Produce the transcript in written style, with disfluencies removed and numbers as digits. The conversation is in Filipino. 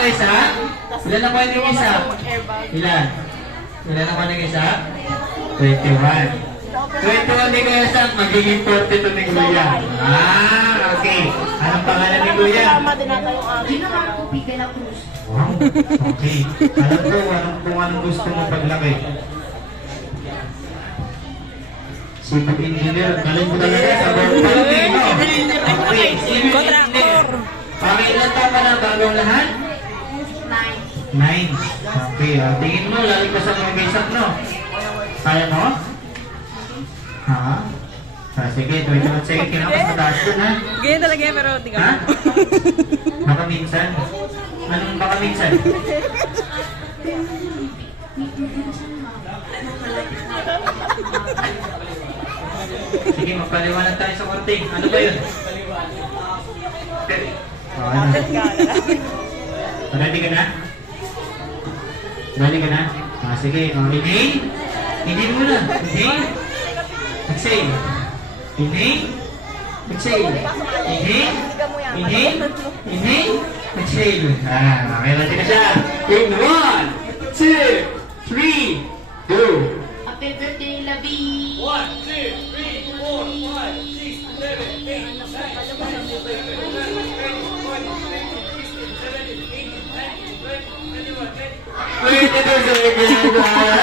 nakuha isa? Ilan nakuha yung isa? Ilan? Ilan nakuha ng isa? 21. 21 ni Kuya Sam, magiging 42 ni Kuya. Ah, okay. Anong pangalan ni Kuya? Gina Marco P. de la Cruz. Wow, okay. Alam ko kung anong gusto mo paglaki. Civil engineer, galing mo talaga sa bawang no? Okay, civil engineer. Okay, ilan taon ka na bagong lahat? 9. Okay, tingin mo, lalagpasan mo yung basic, no? Kaya mo? Ha? Sige, 21 seconds. Kinakas mataas dun, ha? Ganyan talaga yan, pero di ka. Ha? Baka minsan? Anong baka minsan? Sige, magpaliwanag tayo sa korting. Ano ba yun? Ano? Ready ka na? Ready ka na? Sige. Inhale. Inhale muna. Inhale. Exhale. Inhale. Exhale. Inhale. Inhale. Inhale. Exhale. Okay, ready na siya. In 1, 2, 3, go. Happy birthday, Labi! 1, 2, 3, 4, 5, 6, 7, 8, 9, 10, 11, 12, 13, 14, 15, 16, 17, 18, 19, 20, 21, 22 seconds.